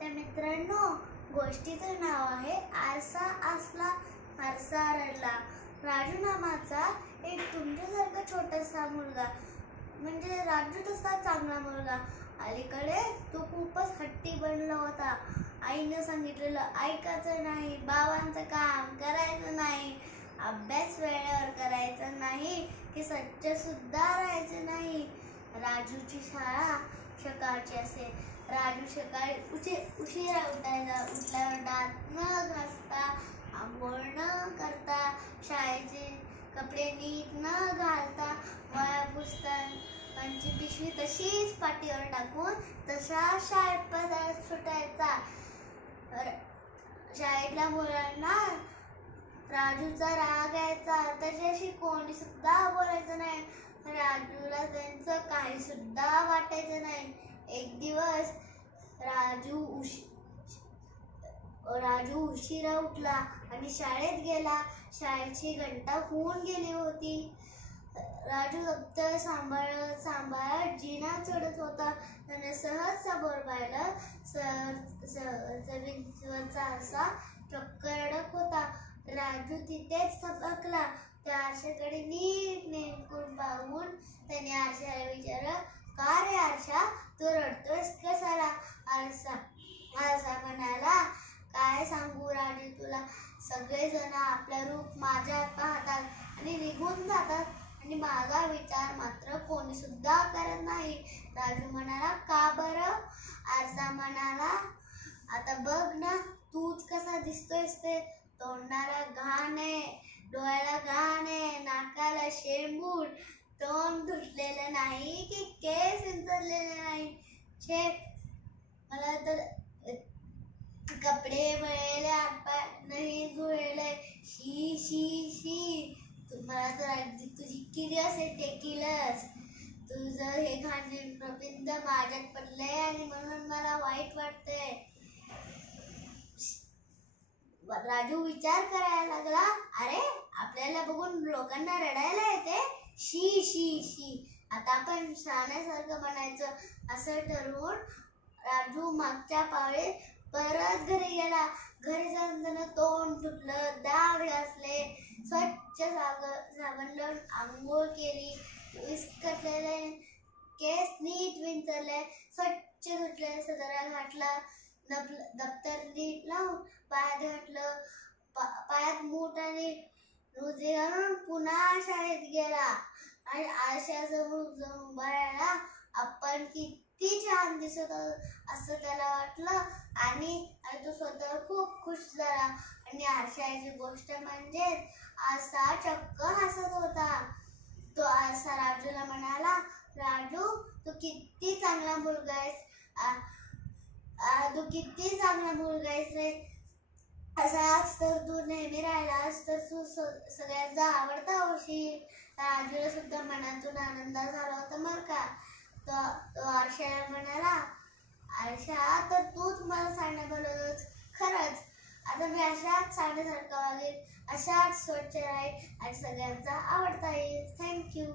तर मित्रांनो, गोष्टीचं नाव आहे आरसा असला आरसा रडला. राजू नावाचा एक तुमच्यासारखा छोटासा मुलगा, म्हणजे राजू तसा चांगला मुलगा. अलीकडे तो खूपच हट्टी बनला होता. आईने सांगितलेलं ऐकायचं नाही, बाबांचं काम करायचं नाही, अभ्यास वेळेवर करायचा नाही, की स्वच्छ सुद्धा राहायचं नाही. राजूची शाळा सकाळची असे. राजू सकाळी उशिरा उठायचा. उठल्यावर दात न घासता, आंघोळ न करता, शाळेचे कपडे नीट न घालता, वह्या पुस्तकांची पिशवी तशीच पाठीवर टाकून तसा शाळेत सुटायचा. शाळेतल्या मुलांना राजूचा राग यायचा. त्याच्याशी कोणी सुद्धा बोलायचं नाही. राजूला त्यांचं काही सुद्धा वाटायचं नाही. एक दिवस राजू उशिरा उठला आणि शाळेत गेला. शाळेची घंटा होऊन गेली होती. राजू दप्तर सांभाळत जिना चढत होता. त्याने सहज समोर पाहिलं. सरचा आरसा चक्क रडत होता. राजू तिथेच थबकला. त्या आरशाकडे नीट नेमकून पाहून त्याने आरशाला विचारलं, का रे आरशा, तू रडतोयस कशाला? आरसा म्हणाला, काय सांगू राजू तुला, सगळेजण आपलं रूप माझ्यात पाहतात आणि निघून जातात आणि माझा विचार मात्र कोणी सुद्धा करत नाही. राजू म्हणाला, का बरं? आरसा म्हणाला, आता बघ ना, तूच कसा दिसतोयस ते. तोंडाला घाण आहे, डोळ्याला घाण आहे, नाकाला शेंबूड, तोंड धुतलेलं नाही की केस विंचरलेले नाही. छे, मला तर कपडे मळलेले, हातपाय नाही धुळले. शी शी शी, तुम्हाला तर अगदी तुझी किडस आहे ते किलस. तुझं हे घाण प्रपिंद माझ्यात पडलंय आणि म्हणून मला वाईट वाटतंय. राजू विचार करायला लागला, अरे आपल्याला बघून लोकांना रडायला येते. शी शी शी, आता आपण शहाण्यासारखं बनायचं. असं ठरवून राजू मागच्या पावले परत घरी गेला. घरी जाऊन त्यानं तोंड धुतलं, दात घासले, स्वच्छ साबण लावून आंघोळ केली, विस्कटलेले केस नीट विंचरले, स्वच्छ धुतले, सदरा घातला, दप्तर नीट लावून पायात घातलं, पायात मूठ आणि रुजे घालून पुन्हा शाळेत गेला. आणि आरशासमोर जाऊन उभा राहिला. आपण किती छान दिसत असं त्याला वाटलं आणि तो स्वतः खूप खुश झाला. आणि आरशाची गोष्ट म्हणजे आरसा चक्क हसत होता. तो आरसा राजूला म्हणाला, राजू, तू किती चांगला मुलगा आहेस, तू किती चांगला मुलगा आहेस रे. असाच तर तू नेहमी राहिलास तर तू सगळ्यांचा आवडता होशील. राजूला सुद्धा मनातून आनंद झाला होता बरं का. तो आरशाला म्हणाला, आरशा, तर तूच मला सांगण्या बोलवलंस. खरंच, आता मी अशाच सांगण्यासारखं वागेल, अशाच स्वच्छ राहील आणि सगळ्यांचा आवडता येईल. थँक्यू.